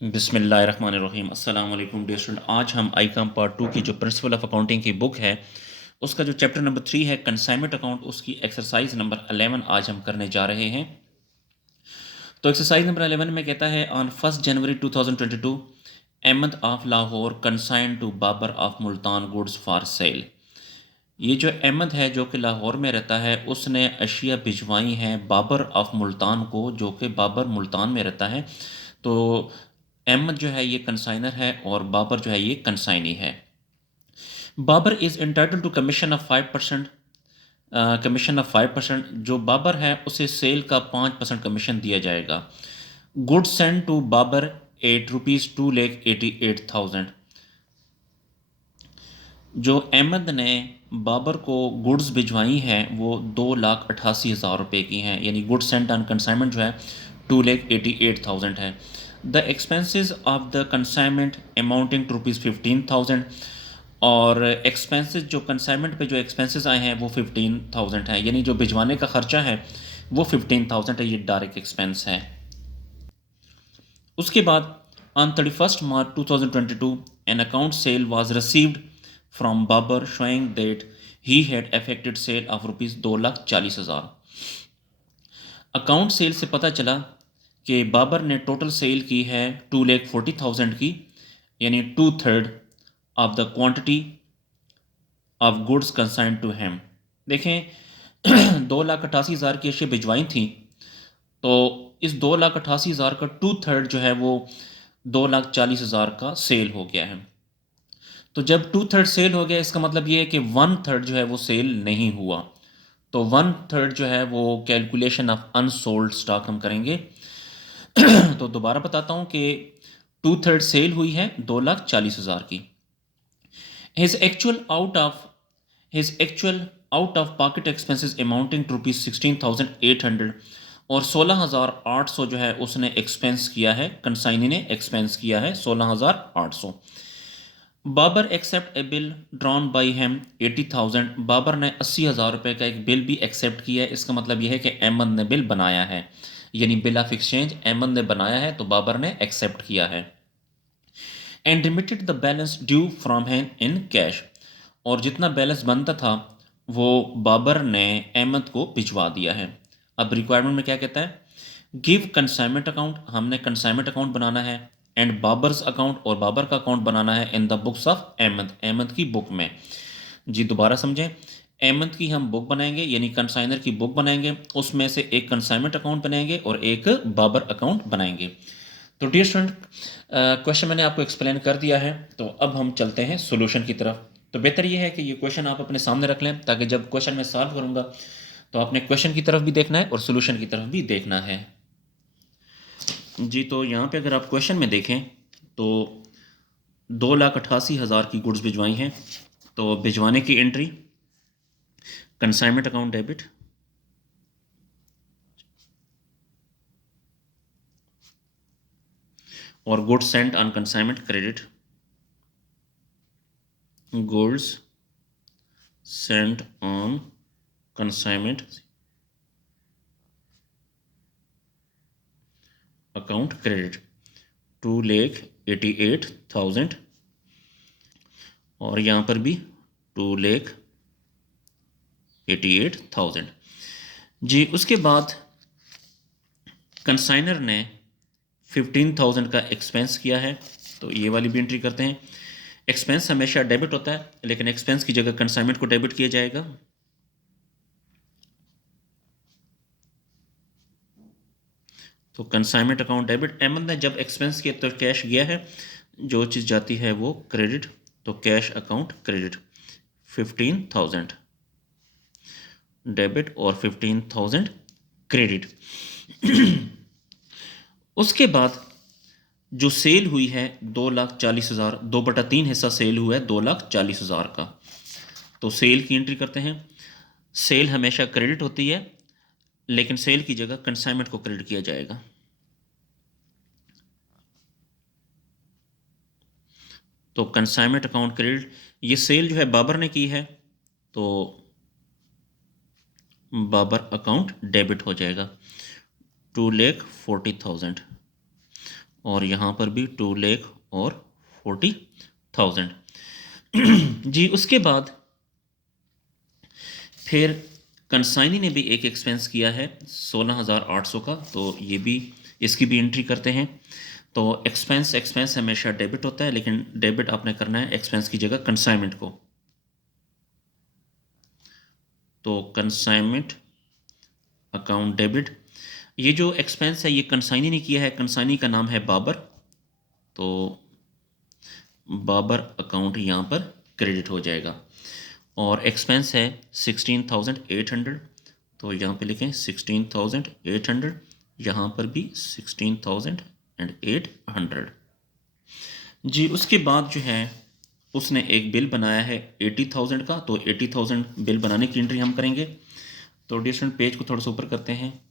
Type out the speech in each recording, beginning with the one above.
बिस्मिल्लाहिर्रहमानिर्रहीम अस्सलाम वालेकुम डियर स्टूडेंट। आज हम आईकॉम पार्ट 2 की जो प्रिंसिपल ऑफ अकाउंटिंग की बुक है उसका जो चैप्टर नंबर 3 है कंसाइनमेंट अकाउंट, उसकी एक्सरसाइज नंबर 11 आज हम करने जा रहे हैं। तो एक्सरसाइज नंबर 11 में कहता है on 1 January 2022 Ahmad of Lahore consign to Babar of Multan goods for sale. ये जो अहमद है जो कि लाहौर में रहता है उसने अशिया भिजवाई हैं बाबर ऑफ मुल्तान को, जो कि बाबर मुल्तान में रहता है। तो अहमद जो है ये कंसाइनर है और बाबर जो है ये कंसाइनी है। Babar is entitle to commission of 5%। जो बाबर है उसे सेल का 5% कमीशन दिया जाएगा। Good send to Babar at rupees 2,88,000। जो अहमद ने बाबर को गुड्स भिजवाई हैं वो 2,88,000 रुपये की हैं, यानी गुड सेंट ऑन कंसाइनमेंट जो है 2,88,000 है। The expenses of the consignment amounting to ₹15,000। और एक्सपेंसेस जो कंसाइनमेंट पे जो एक्सपेंसेस आए हैं वो 15,000 है, यानी जो भिजवाने का खर्चा है वो 15,000 है, ये डायरेक्ट एक्सपेंस है। उसके बाद on 31 March 2022 an account sale was received from Babar showing that he had affected sale of ₹2,40,000। Account sale से पता चला कि बाबर ने टोटल सेल की है 2,40,000 की, यानी 2/3 of the quantity of goods consigned to him. देखें 2,88,000 की अशिया भिजवाई थी, तो इस 2,88,000 का 2/3 जो है वो 2,40,000 का सेल हो गया है। तो जब 2/3 सेल हो गया इसका मतलब ये है कि 1/3 जो है वो सेल नहीं हुआ। तो 1/3 जो है वो कैलकुलेशन ऑफ अनसोल्ड स्टॉक हम करेंगे। तो दोबारा बताता हूँ कि 2/3 सेल हुई है 2,40,000 की। His actual out of his actual out of pocket expenses amounting to ₹16,800 और 16,800 जो है उसने एक्सपेंस किया है, कंसाइनी ने एक्सपेंस किया है 16,800। Babar accept a bill drawn by him 80,000। Babar ने 80,000 रुपये का एक बिल भी एक्सेप्ट किया है। इसका मतलब यह है कि अहमद ने बिल बनाया है, यानी बिल ऑफ एक्सचेंज अहमद ने बनाया है तो बाबर ने एक्सेप्ट किया है। And remitted the balance due from him in cash. और जितना बैलेंस बनता था वो बाबर ने अहमद को भिजवा दिया है। अब रिक्वायरमेंट में क्या कहता है, गिव कंसाइनमेंट अकाउंट, हमने कंसाइनमेंट अकाउंट बनाना है, एंड बाबर्स अकाउंट, और बाबर का अकाउंट बनाना है in the books of Ahmad, Ahmad की बुक में। जी दोबारा समझें, अहमद की हम बुक बनाएंगे यानी कंसाइनर की बुक बनाएंगे, उसमें से एक कंसाइनमेंट अकाउंट बनाएंगे और एक बाबर अकाउंट बनाएंगे। तो डियर स्टूडेंट, क्वेश्चन मैंने आपको एक्सप्लेन कर दिया है, तो अब हम चलते हैं सॉल्यूशन की तरफ। तो बेहतर ये है कि ये क्वेश्चन आप अपने सामने रख लें ताकि जब क्वेश्चन मैं सॉल्व करूंगा तो आपने क्वेश्चन की तरफ भी देखना है और सॉल्यूशन की तरफ भी देखना है। जी तो यहाँ पे अगर आप क्वेश्चन में देखें तो 2,88,000 की गुड्स भिजवाई हैं, तो भिजवाने की एंट्री कंसाइनमेंट अकाउंट डेबिट, और goods Saint on consignment credit, goods Saint on consignment account credit 2,88,000, और यहाँ पर भी 2,88,000। जी उसके बाद कंसाइनर ने 15,000 का एक्सपेंस किया है, तो ये वाली भी एंट्री करते हैं। एक्सपेंस हमेशा डेबिट होता है लेकिन एक्सपेंस की जगह कंसाइनमेंट को डेबिट किया जाएगा। तो कंसाइनमेंट अकाउंट डेबिट, अहमद ने जब एक्सपेंस किया तो कैश गया है, जो चीज़ जाती है वो क्रेडिट, तो कैश अकाउंट क्रेडिट 15,000 डेबिट और 15,000 क्रेडिट। उसके बाद जो सेल हुई है 2,40,000, 2/3 हिस्सा सेल हुआ है 2,40,000 का, तो सेल की एंट्री करते हैं। सेल हमेशा क्रेडिट होती है लेकिन सेल की जगह कंसाइनमेंट को क्रेडिट किया जाएगा। तो कंसाइनमेंट अकाउंट क्रेडिट, ये सेल जो है बाबर ने की है तो बाबर अकाउंट डेबिट हो जाएगा 2,40,000, और यहाँ पर भी 2,40,000। जी उसके बाद फिर कंसाइनी ने भी एक एक्सपेंस किया है 16,800 का, तो ये भी इसकी भी एंट्री करते हैं। तो एक्सपेंस एक्सपेंस हमेशा डेबिट होता है, लेकिन डेबिट आपने करना है एक्सपेंस की जगह कंसाइनमेंट को। तो कंसाइनमेंट अकाउंट डेबिट, ये जो एक्सपेंस है ये कंसाइनी ने किया है, कंसाइनी का नाम है बाबर, तो बाबर अकाउंट यहाँ पर क्रेडिट हो जाएगा। और एक्सपेंस है 16,800, तो यहाँ पे लिखें 16,800, यहाँ पर भी 16,800। जी उसके बाद जो है उसने एक बिल बनाया है 80,000 का, तो 80,000 बिल बनाने की एंट्री हम करेंगे। तो डियर स्टूडेंट पेज को थोड़ा सा ऊपर करते हैं।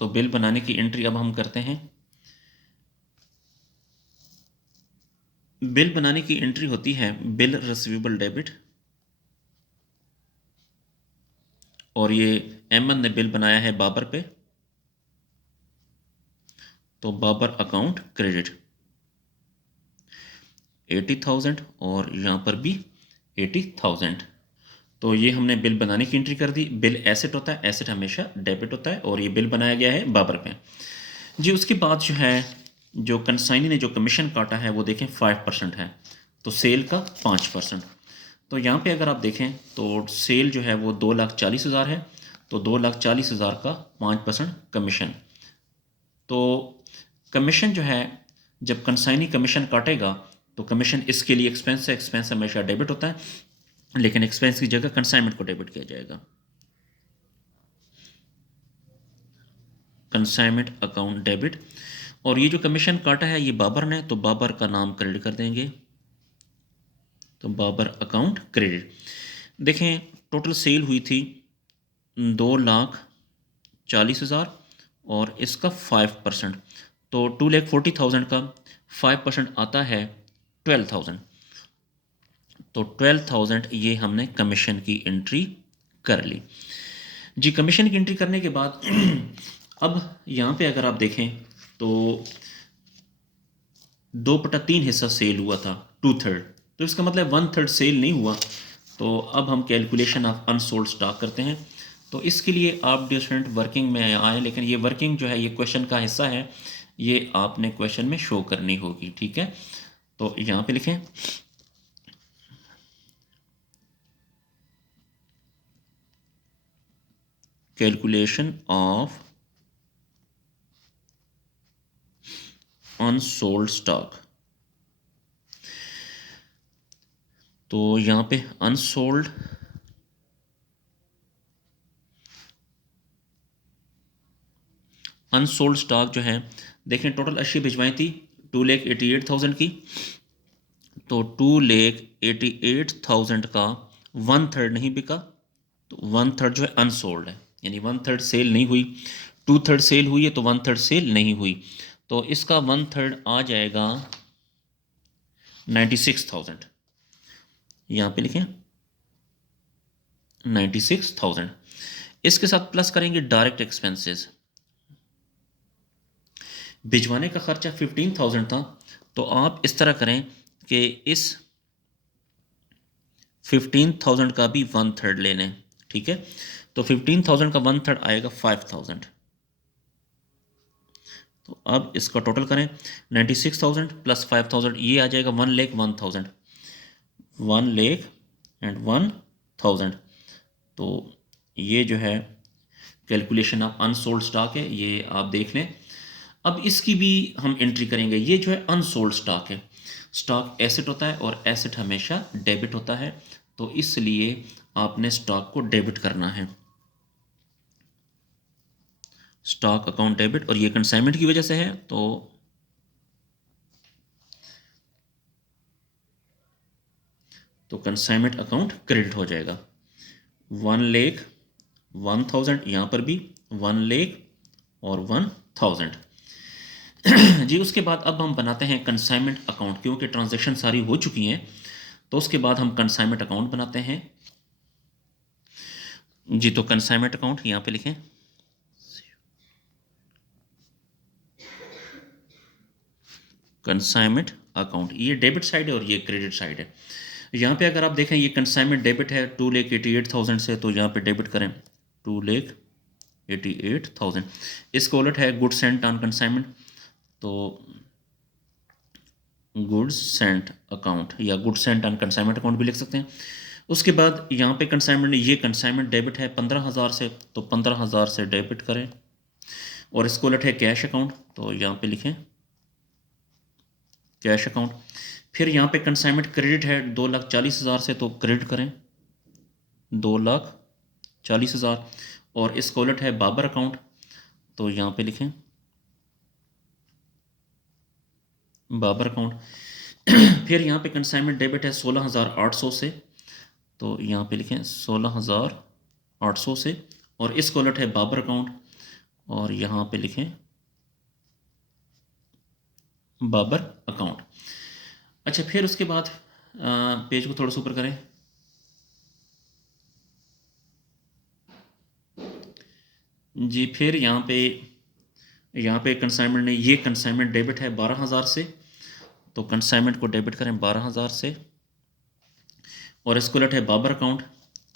तो बिल बनाने की एंट्री अब हम करते हैं। बिल बनाने की एंट्री होती है बिल रिसीवेबल डेबिट, और ये अहमद ने बिल बनाया है बाबर पे, तो बाबर अकाउंट क्रेडिट 80,000 और यहाँ पर भी 80,000। तो ये हमने बिल बनाने की एंट्री कर दी। बिल एसेट होता है, एसेट हमेशा डेबिट होता है, और ये बिल बनाया गया है बाबर पे। जी उसके बाद जो है जो कंसाइनी ने जो कमीशन काटा है वो देखें 5% है, तो सेल का 5%। तो यहाँ पे अगर आप देखें तो सेल जो है वो 2,40,000 है, तो 2,40,000 का 5% कमीशन। तो कमीशन जो है जब कंसाइनी कमीशन काटेगा तो कमीशन इसके लिए एक्सपेंस है, एक्सपेंस हमेशा डेबिट होता है, लेकिन एक्सपेंस की जगह कंसाइनमेंट को डेबिट किया जाएगा। कंसाइनमेंट अकाउंट डेबिट, और ये जो कमीशन काटा है ये बाबर ने, तो बाबर का नाम क्रेडिट कर देंगे, तो बाबर अकाउंट क्रेडिट। देखें टोटल सेल हुई थी 2,40,000 और इसका 5%, तो 2,40,000 का 5% आता है 12,000, तो 12,000 ये हमने कमीशन की एंट्री कर ली। जी कमीशन की एंट्री करने के बाद अब यहाँ पे अगर आप देखें तो 2/3 हिस्सा सेल हुआ था, 2/3, तो इसका मतलब 1/3 सेल नहीं हुआ। तो अब हम कैलकुलेशन ऑफ अनसोल्ड स्टॉक करते हैं। तो इसके लिए आप डियर स्टूडेंट वर्किंग में आए, लेकिन ये वर्किंग जो है ये क्वेश्चन का हिस्सा है, ये आपने क्वेश्चन में शो करनी होगी, ठीक है। तो यहाँ पे लिखें कैलकुलेशन ऑफ अनसोल्ड स्टॉक। तो यहाँ पे अनसोल्ड स्टॉक जो है देखें टोटल अशिया भिजवाई थी 2,88,000 की, तो 2,88,000 का 1/3 नहीं बिका, तो 1/3 जो है अनसोल्ड है, यानी 1/3 सेल नहीं हुई। 2/3 सेल हुई है तो 1/3 सेल नहीं हुई, तो इसका 1/3 आ जाएगा 96,000। यहाँ पे लिखें 96,000। इसके साथ प्लस करेंगे डायरेक्ट एक्सपेंसेस। भिजवाने का खर्चा 15,000 था, तो आप इस तरह करें कि इस 15,000 का भी 1/3 ले लें, ठीक है। तो 15,000 का 1/3 आएगा 5,000। तो अब इसका टोटल करें 96,000 प्लस 5,000, ये आ जाएगा 1,01,000, 1,01,000। तो ये जो है कैलकुलेशन ऑफ अनसोल्ड स्टॉक है, ये आप देख लें। अब इसकी भी हम एंट्री करेंगे। ये जो है अनसोल्ड स्टॉक है, स्टॉक एसेट होता है और एसेट हमेशा डेबिट होता है, तो इसलिए आपने स्टॉक को डेबिट करना है, स्टॉक अकाउंट डेबिट, और ये कंसाइनमेंट की वजह से है, तो कंसाइनमेंट अकाउंट क्रेडिट हो जाएगा। 1,01,000, यहाँ पर भी 1,00,000 और 1,000। जी उसके बाद अब हम बनाते हैं कंसाइनमेंट अकाउंट, क्योंकि ट्रांजैक्शन सारी हो चुकी हैं, तो उसके बाद हम कंसाइनमेंट अकाउंट बनाते हैं। जी तो कंसाइनमेंट अकाउंट यहाँ पे लिखें कंसाइनमेंट अकाउंट, ये डेबिट साइड है और ये क्रेडिट साइड है। यहाँ पे अगर आप देखें ये कंसाइनमेंट डेबिट है 2,88,000 से, तो यहाँ पे डेबिट करें 2,88,000। इसका उलट है गुड्स सेंट ऑन कंसाइनमेंट, तो गुड्स सेंट अकाउंट या goods Saint on consignment account भी लिख सकते हैं। उसके बाद यहाँ पे कंसाइनमेंट, ये कंसाइनमेंट डेबिट है 15,000 से, तो 15,000 से डेबिट करें। और इसको उलट है कैश अकाउंट, तो यहाँ पे लिखें कैश अकाउंट। फिर यहाँ पे कंसाइनमेंट क्रेडिट है 2,40,000 से, तो क्रेडिट करें 2,40,000। और इसको उलट है बाबर अकाउंट, तो यहाँ पे लिखें बाबर अकाउंट। फिर यहाँ पे कंसाइनमेंट डेबिट है 16,800 से, तो यहाँ पे लिखें 16,800 से। और इसको उलट है बाबर अकाउंट, और यहाँ पे लिखें बाबर अकाउंट। अच्छा, फिर उसके बाद पेज को थोड़ा सा ऊपर करें। जी, फिर यहाँ पे कंसाइनमेंट ने, ये कंसाइनमेंट डेबिट है 12,000 से, तो कंसाइनमेंट को डेबिट करें 12,000 से। और इसको उलट है बाबर अकाउंट,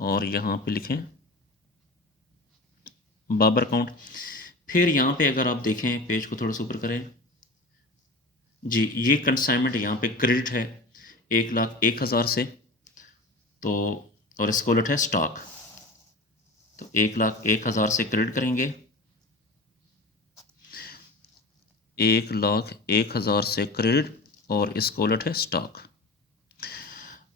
और यहाँ पे लिखें बाबर अकाउंट। फिर यहाँ पे अगर आप देखें, पेज को थोड़ा सा ऊपर करें जी, ये कंसाइनमेंट यहाँ पे क्रेडिट है 1,01,000 से, तो और इसको उलट है स्टॉक, तो 1,01,000 से क्रेडिट करेंगे, 1,01,000 से क्रेडिट, और इसको उलट है स्टॉक।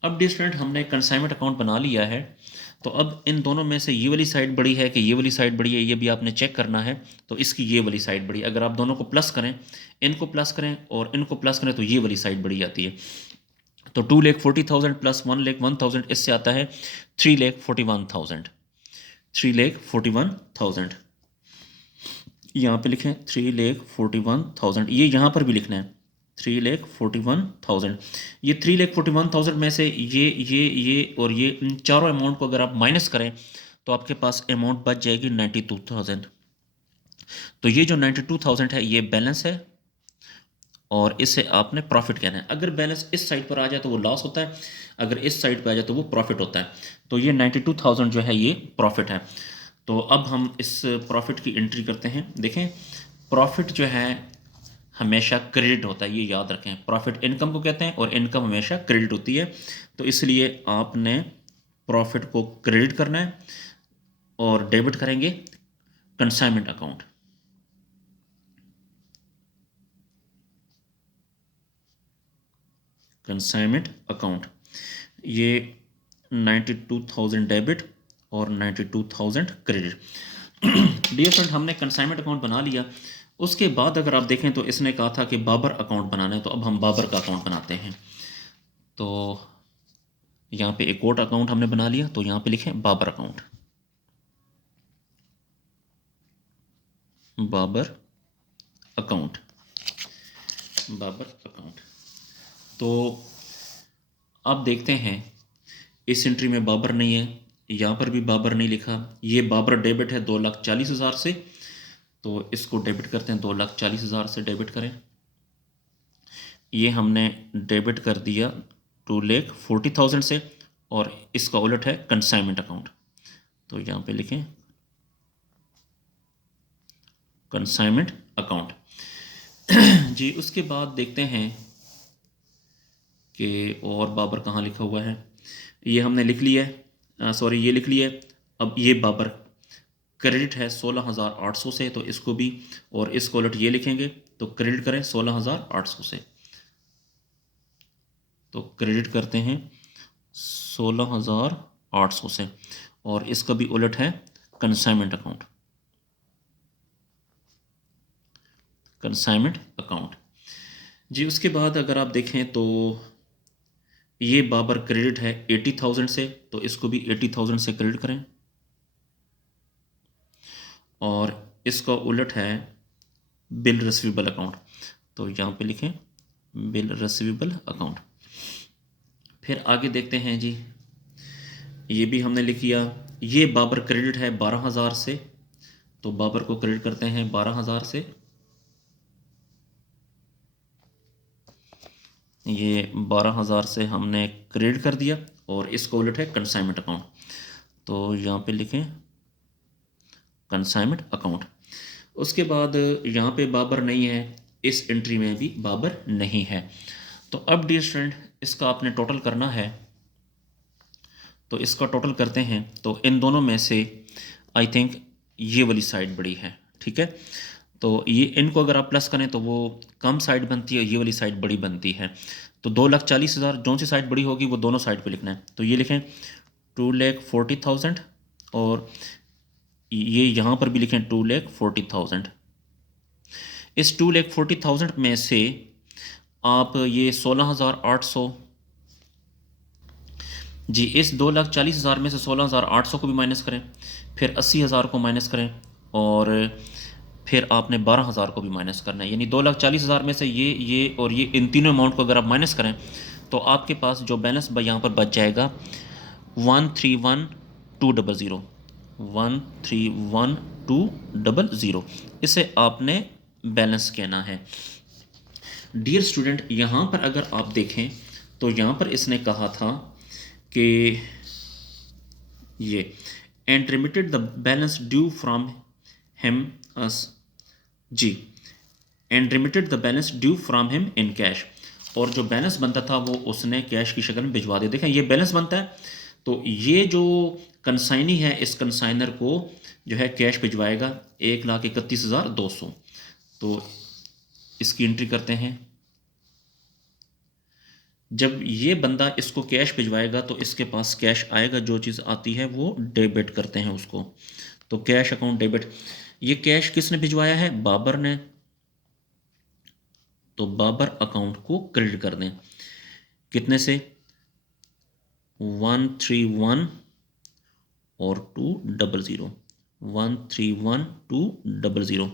अब डिस्टेंट हमने कंसाइनमेंट अकाउंट बना लिया है, तो अब इन दोनों में से ये वाली साइड बड़ी है कि ये वाली साइड बड़ी है, ये भी आपने चेक करना है। तो इसकी ये वाली साइड बड़ी, अगर आप दोनों को प्लस करें, इनको प्लस करें और इनको प्लस करें, तो ये वाली साइड बड़ी आती है। तो 2,40,000 प्लस 1,01,000, इससे आता है 3,41,000। 3,41,000 यहाँ पे लिखें 3,41,000, ये यहाँ पर भी लिखना है 3,41,000। ये 3,41,000 में से ये और ये इन चारों अमाउंट को अगर आप माइनस करें, तो आपके पास अमाउंट बच जाएगी 92,000। तो ये जो 92,000 है ये बैलेंस है, और इससे आपने प्रॉफिट कहना है। अगर बैलेंस इस साइड पर आ जाए तो वो लॉस होता है, अगर इस साइड पर आ जाए तो वो प्रॉफिट होता है। तो ये 92,000 जो है ये प्रॉफिट है। तो अब हम इस प्रॉफिट की एंट्री करते हैं। देखें, प्रॉफिट जो है हमेशा क्रेडिट होता है, ये याद रखें। प्रॉफिट इनकम को कहते हैं और इनकम हमेशा क्रेडिट होती है, तो इसलिए आपने प्रॉफिट को क्रेडिट करना है और डेबिट करेंगे कंसाइनमेंट अकाउंट। कंसाइनमेंट अकाउंट, ये 92,000 डेबिट और 92,000 क्रेडिट। डियर फ्रेंड, हमने कंसाइनमेंट अकाउंट बना लिया। उसके बाद अगर आप देखें तो इसने कहा था कि बाबर अकाउंट बनाना है, तो अब हम बाबर का अकाउंट बनाते हैं। तो यहाँ पे एक और अकाउंट हमने बना लिया, तो यहाँ पे लिखें Babar account. Babar account, Babar account. तो आप देखते हैं इस एंट्री में बाबर नहीं है, यहाँ पर भी बाबर नहीं लिखा। ये बाबर डेबिट है 2,40,000 से, तो इसको डेबिट करते हैं 2,40,000 से डेबिट करें। ये हमने डेबिट कर दिया 2,40,000 से, और इसका उलट है कंसाइनमेंट अकाउंट, तो यहाँ पे लिखें कंसाइनमेंट अकाउंट। जी, उसके बाद देखते हैं कि और बाबर कहाँ लिखा हुआ है। ये हमने लिख लिया है, सॉरी ये लिख लिया है। अब ये बाबर क्रेडिट है 16,800 से, तो इसको भी और इसको उलट ये लिखेंगे, तो क्रेडिट करें 16,800 से, तो क्रेडिट करते हैं 16,800 से। और इसका भी उलट है कंसाइनमेंट अकाउंट, कंसाइनमेंट अकाउंट। जी, उसके बाद अगर आप देखें तो ये बाबर क्रेडिट है 80,000 से, तो इसको भी 80,000 से क्रेडिट करें। और इसका उलट है बिल रिसीवेबल अकाउंट, तो यहाँ पे लिखें बिल रिसीवेबल अकाउंट। फिर आगे देखते हैं जी, ये भी हमने लिख लिया। ये बाबर क्रेडिट है 12,000 से, तो बाबर को क्रेडिट करते हैं 12,000 से। ये 12,000 से हमने क्रेडिट कर दिया और इसको उलट है कंसाइनमेंट अकाउंट, तो यहाँ पे लिखें कंसाइनमेंट अकाउंट। उसके बाद यहाँ पे बाबर नहीं है, इस एंट्री में भी बाबर नहीं है। तो अब डियर स्टूडेंट इसका आपने टोटल करना है, तो इसका टोटल करते हैं। तो इन दोनों में से आई थिंक ये वाली साइड बड़ी है, ठीक है। तो ये इनको अगर आप प्लस करें तो वो कम साइड बनती है, ये वाली साइड बड़ी बनती है। तो 2,40,000 जो सी साइड बड़ी होगी वो दोनों साइड पे लिखना है। तो ये लिखें 2,40,000 और ये यहाँ पर भी लिखें 2,40,000। इस 2,40,000 में से आप ये 16,800 जी, इस 2,40,000 में से 16,800 को भी माइनस करें, फिर 80,000 को माइनस करें और फिर आपने 12,000 को भी माइनस करना है। यानी 2,40,000 में से ये और ये इन तीनों अमाउंट को अगर आप माइनस करें तो आपके पास जो बैलेंस यहाँ पर बच जाएगा 131,200 131,200। इसे आपने बैलेंस कहना है। डियर स्टूडेंट यहाँ पर अगर आप देखें तो यहाँ पर इसने कहा था कि ये and remitted the balance due from him us जी, and remitted the balance due from him in cash, और जो बैलेंस बनता था वो उसने कैश की शक्ल में भिजवा दिया। देखें ये बैलेंस बनता है, तो ये जो कंसाइनी है इस कंसाइनर को जो है कैश भिजवाएगा 1,31,200। तो इसकी एंट्री करते हैं। जब ये बंदा इसको कैश भिजवाएगा तो इसके पास कैश आएगा, जो चीज़ आती है वो डेबिट करते हैं उसको। तो कैश अकाउंट डेबिट, ये कैश किसने भिजवाया है? बाबर ने। तो बाबर अकाउंट को क्रेडिट कर दें, कितने से? 131 और 200, 131,200।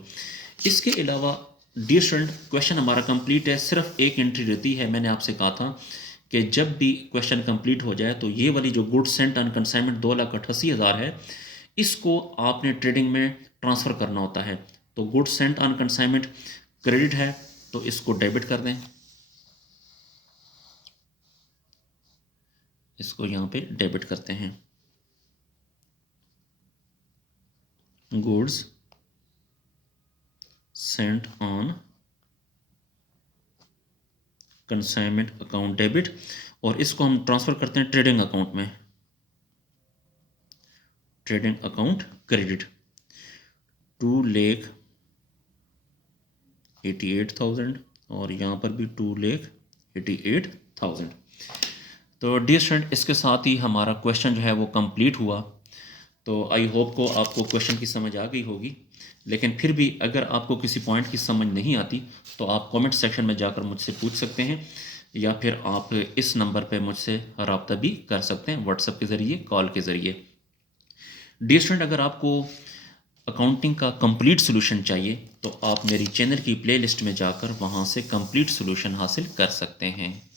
इसके अलावा डियर स्टूडेंट क्वेश्चन हमारा कंप्लीट है, सिर्फ एक एंट्री रहती है। मैंने आपसे कहा था कि जब भी क्वेश्चन कंप्लीट हो जाए तो ये वाली जो गुड्स सेंट ऑन कंसाइनमेंट 2,88,000 है, इसको आपने ट्रेडिंग में ट्रांसफ़र करना होता है। तो goods Saint on consignment credit है तो इसको डेबिट कर दें, इसको यहाँ पे डेबिट करते हैं। Goods Saint on consignment account debit, और इसको हम ट्रांसफ़र करते हैं ट्रेडिंग अकाउंट में, ट्रेडिंग अकाउंट क्रेडिट 2,88,000 और यहाँ पर भी 2,88,000। तो डियर स्टूडेंट इसके साथ ही हमारा क्वेश्चन जो है वो कंप्लीट हुआ। तो आई होप को आपको क्वेश्चन की समझ आ गई होगी, लेकिन फिर भी अगर आपको किसी पॉइंट की समझ नहीं आती तो आप कमेंट सेक्शन में जाकर मुझसे पूछ सकते हैं, या फिर आप इस नंबर पे मुझसे रब्ता भी कर सकते हैं, व्हाट्सएप के ज़रिए, कॉल के ज़रिए। डियर स्टूडेंट अगर आपको अकाउंटिंग का कंप्लीट सोल्यूशन चाहिए तो आप मेरी चैनल की प्लेलिस्ट में जाकर वहाँ से कंप्लीट सोल्यूशन हासिल कर सकते हैं।